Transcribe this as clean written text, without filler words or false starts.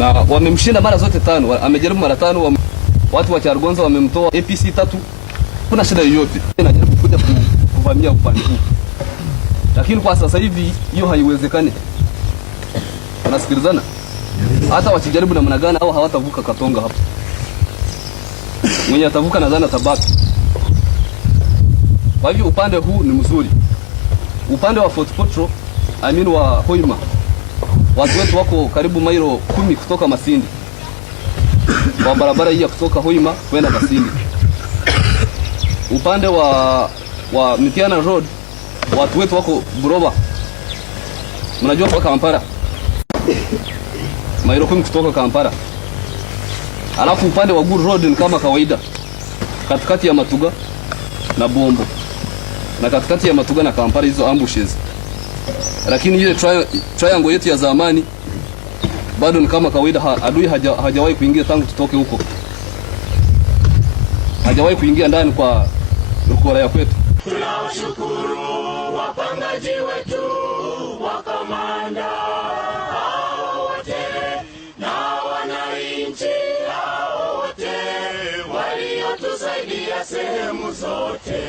na wamemshinda mara zote 5. Amejaribu mara 5, watu wa Chargonza wamemtoa APC 3. Kuna shida yoyote anajaribu kuja kuvamia upande huu, lakini kwa sasa hivi hiyo haiwezekani. Wanasikilizana, hata wakijaribu namna gani au hawatavuka Katonga hapo. Mwenye atavuka nadhani atabaki. Kwa hivyo upande huu ni mzuri. Upande wa Fort Portal, wa Hoima, watu wetu wako karibu mailo 10 kutoka Masindi, kwa barabara hii ya kutoka Hoima kwenda Masindi. Upande wa Mitiana Road, watu wetu wako Buroba, mnajua kwa Kampala, mailo 10 kutoka Kampala. Alafu upande wa Good Road ni kama kawaida, katikati ya Matuga na Bombo, na katikati ya Matuga na Kampala hizo ambushes. Lakini ile triangle yetu ya zamani bado ni kama kawaida, adui hajawahi kuingia tangu tutoke huko. Hajawahi kuingia ndani kwa ukora ya kwetu. Tunawashukuru wapangaji wetu wa kamanda hao wote na wananchi hao wote waliotusaidia sehemu zote.